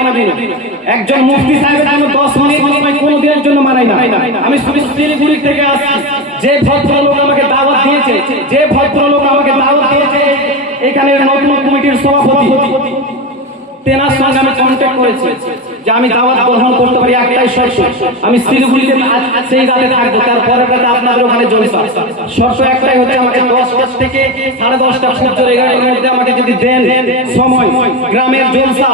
কোনোদিন। একজন মুফতি সাহেব জন্য দশ মিনিট সময় কোনো জন্য মানাই না। আমি শিলিগুড়ি থেকে আসছি। যে ভদ্রলোক আমাকে দাওয়াত দিয়েছে, যে ভদ্রলোক আমাকে দাওয়াত দিয়েছে এখানে নতুন কমিটির সভাপতি। তেনার সঙ্গে আমি কন্ট্যাক্ট করেছি। যে আমি দাওয়াত গ্রহণ করতে পারি একটাই শর্ত, আমি শিলিগুড়িতে সেই রাতে থাকব আপনাদের ওখানে জলসা। শর্ত একটাই হচ্ছে আমাকে দশটা থেকে সাড়ে দশটা আমাকে যদি দেন সময়, গ্রামের জলসা,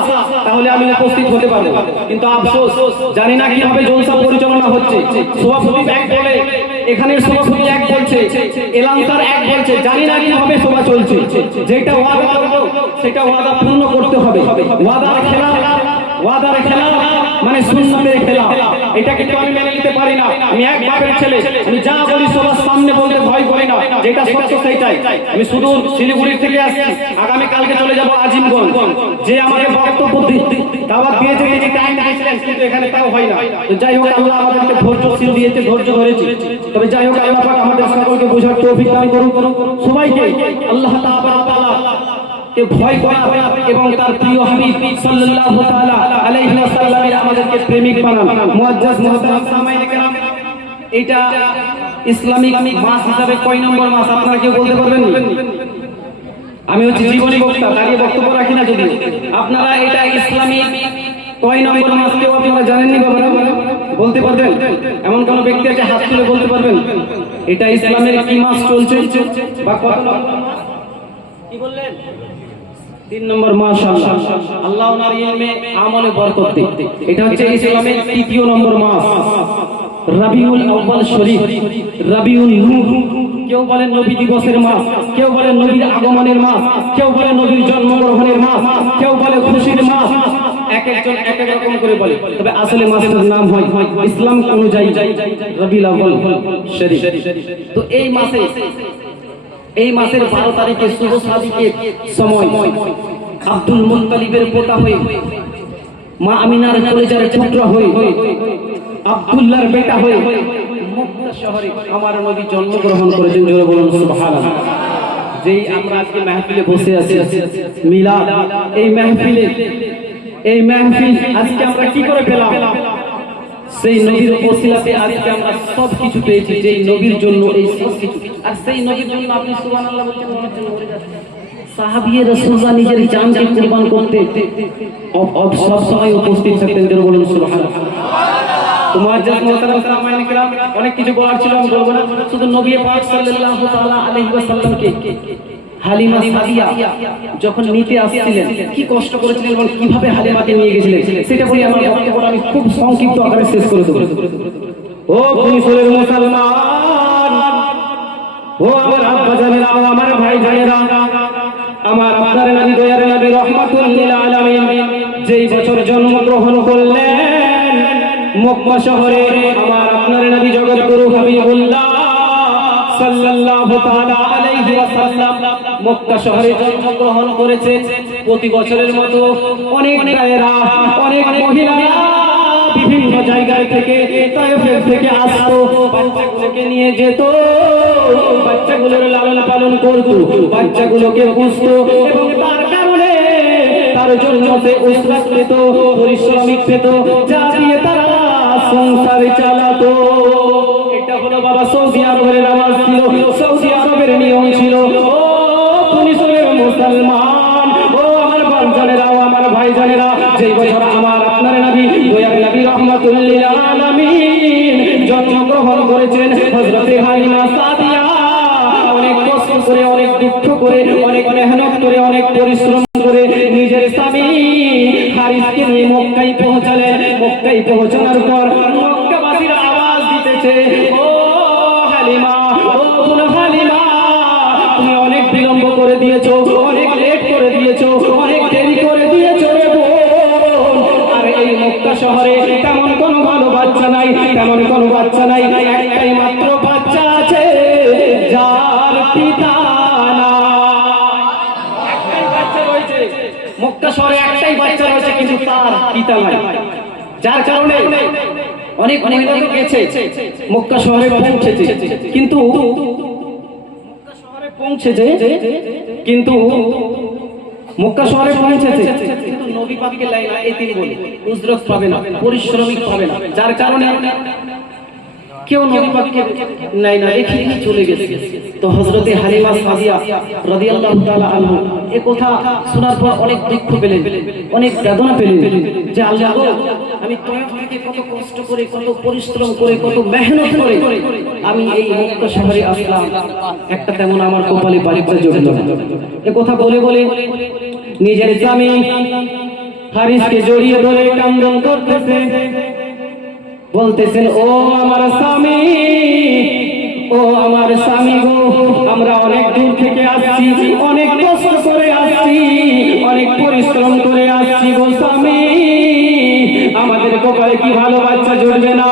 তাহলে আমি উপস্থিত হতে পারব। কিন্তু আফসোস, জানি না কীভাবে জলসা পরিচালনা হচ্ছে। সভাপতি এক বলে, এখানের সভাপতি এক বলছে এলাকার এক বলছে, জানি না কীভাবে সভা চলছে। যেটা ওয়াদা করব, সেটা ওয়াদা পূর্ণ করতে হবে। ওয়াদার খেলা ওয়াদার খেলা মানে সুন্নতের খেলা। এটা কিন্তু আমি মেনে নিতে পারি না। আমি এক বাপের ছেলে, আমি যা বলি সবার সামনে বলতে ভয় করি না। যেটা সত্য সেইটাই আমি শুধু শিলিগুড়ি থেকে আসছি। আগামী কালকে চলে যাব আজিমগঞ্জ। যে আমাকে বক্তব্য দাওয়াত দিয়েছে যে টাইম দিয়েছিলেন, কিন্তু এখানে তাও হয় না। তো যাই হোক, আল্লাহ আমাদেরকে ধৈর্যশীল দিয়েছে, ধৈর্য ধরেছে। তবে যাই হোক, আল্লাহ পাক আমাদের সকলকে বোঝার তৌফিক দান করুন সবাইকে আল্লাহ তাআলা কে ভয় করা এবং তার প্রিয় হাবিব সাল্লাল্লাহু তাআলা আলাইহি ওয়াসাল্লামের আমাদেরকে প্রেমিক বানান মুআজ্জাজ মুহতারাম সামাইন کرام এটা ইসলামিক মাস হিসাবে কয় নম্বর মাস আপনারা কেউ বলতে পারবেন আমি হচ্ছে জীবনী বক্তা দাঁড়িয়ে বক্তব্য রাখি না যদি আপনারা এটা ইসলামিক কয় নম্বর মাস কেউ আপনারা জানেননি বাবারা বলতে পারবেন এমন কোন ব্যক্তি আছে হাত তুলে বলতে পারবেন এটা ইসলামের কি মাস চলছে বা কত নম্বর মাস? কি বললেন তিন নম্বর আল্লাহ আমলে বরকত এটা হচ্ছে ইসলামের তৃতীয় নম্বর মাস। রবিউল আউয়াল শরীফ, রবিউল কেউ বলেন নবী দিবসের মাস, কেউ বলেন নবীর আগমনের মাস, কেউ বলেন নবীর জন্মগ্রহণের মাস, কেউ বলে খুশির মাস। আসলে মাসের নাম হয় ইসলাম অনুযায়ী তো এই মাসে এই মাসের বারো তারিখে শুভ সাদিকের সময়। আব্দুল মুত্তালিবের পোতা হয়ে, মা আমিনার কলেজার পুত্র হয়ে, আব্দুল্লাহর বেটা হয়ে শহরে আমার নবী জন্মগ্রহণ করেছেন যেই আমরা আজকে বসে আছি, মিলাদ, এই মাহফিলে, এই মাহফিল আজকে আমরা কি করে পেলাম? সেই নবীর ওসিলাতে আজকে আমরা সব কিছু পেয়েছি যেই নবীর জন্য এই সব কিছু আর সেই নবীর জন্য আপনি সুবহানাল্লাহ বলছেন নবীর জন্য মরে যাচ্ছেন সাহাবিয়ে রাসূলুল্লাহ নিজের জানকে কুরবান করতে অ- অ- সব সময় উপস্থিত থাকতেন যেন বলুন সুবহানাল্লাহ তোমার জাত মোহতারাম সামাইন کرام অনেক কিছু বলার ছিল আমি বলবো না শুধু নবী পাক সাল্লাল্লাহু তাআলা আলাইহি ওয়াসাল্লামকে হালিমা সাদিয়া যখন নিতে আসছিলেন, কি কষ্ট করেছিলেন এবং কীভাবে হালিমাকে নিয়ে গেছিলেন, সেটা বলি আমার বক্তব্য আমি খুব সংক্ষিপ্ত আকারে শেষ করে দেবো। ও পুলিশের মুসলমান, ও আমার আব্বা জানেরা, ও আমার ভাই জানেরা, আমার আপনার নবী দয়ার নবী রহমাতুল লিল আলামিন, যেই বছর জন্মগ্রহণ করলেন, মক্কা শহরে মক্কা শহরে জন্মগ্রহণ করেছে। প্রতি বছরের মতো অনেক ভাইয়েরা অনেক মহিলারা বিভিন্ন জায়গায় থেকে তায়েফের থেকে আসতো। বাচ্চাগুলোকে নিয়ে যেত। বাচ্চাগুলোর লালন পালন করতো। বাচ্চাগুলোকে পুষতো এবং তার কারণে তার জন্য সে উসরাত পেত পরিশ্রমিক পেত, যা দিয়ে তারা সংসার চালাতো। এটা হলো বাবা সৌদি আরবের দুঃখ করে, অনেক মেহনত করে, অনেক পরিশ্রম করে নিজের স্বামী হারিসকে নিয়ে মক্কায় পৌঁছালেন। মক্কায় পৌঁছানোর পর আওয়াজ দিতেছে করে দিয়েছ করে আর এই শহরে তেমন কোনো ভালো বাচ্চা নাই, তেমন কোনো বাচ্চা নাই। পিতা ভাই যার কারণে অনেক গেছে, মক্কা শহরে পৌঁছেছে। কিন্তু কিন্তু মক্কা শহরে পৌঁছেছে। নবী পাবে না, পরিশ্রমিক পাবে না। যার কারণে কেউ নবী পাককে নাই না রেখে চলে গেছে? তো হযরতে হালিমা সাদিয়া রাদিয়াল্লাহু তাআলা আনহু এই কথা শোনার পর অনেক দুঃখ পেলেন, অনেক বেদনা পেলেন যে আল্লাহ আমি তয়েফ থেকে কত কষ্ট করে, কত পরিশ্রম করে, কত মেহনত করে আমি এই মক্কা শহরে আসলাম। একটা তেমন আমার কপালে বাড়িতে জড়লো এ কথা বলে বলে নিজের স্বামী হারিসকে জড়িয়ে ধরে কান্দন করতেছে। বলতেছেন, ও আমার স্বামী, ও আমার স্বামী গো, আমরা অনেক দূর থেকে আসছি, অনেক কষ্ট করে আসছি, অনেক পরিশ্রম করে আসছি গো স্বামী। আমাদের কপালে কি ভালো বাচ্চা জুড়বে না?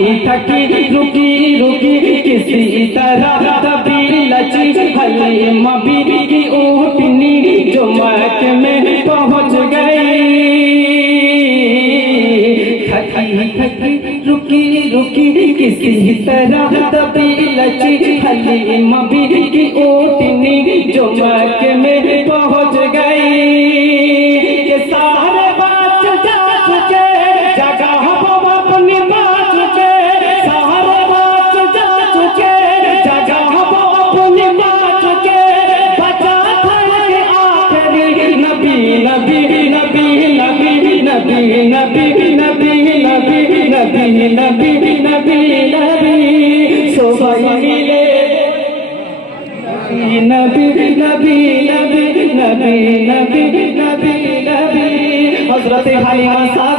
थकी, रुकी रुकी किसी तरह। तभी लची हली मबी की ऊटनी जो मक में पहुँच गई। थकी थकी, रुकी रुकी किसी तरह। तभी लची हली मबी की ऊटनी जो मक में पहुँच गई। সবাই মিলে নবী নবী নবী নবী নবী নবী নবী হযরত হালিমা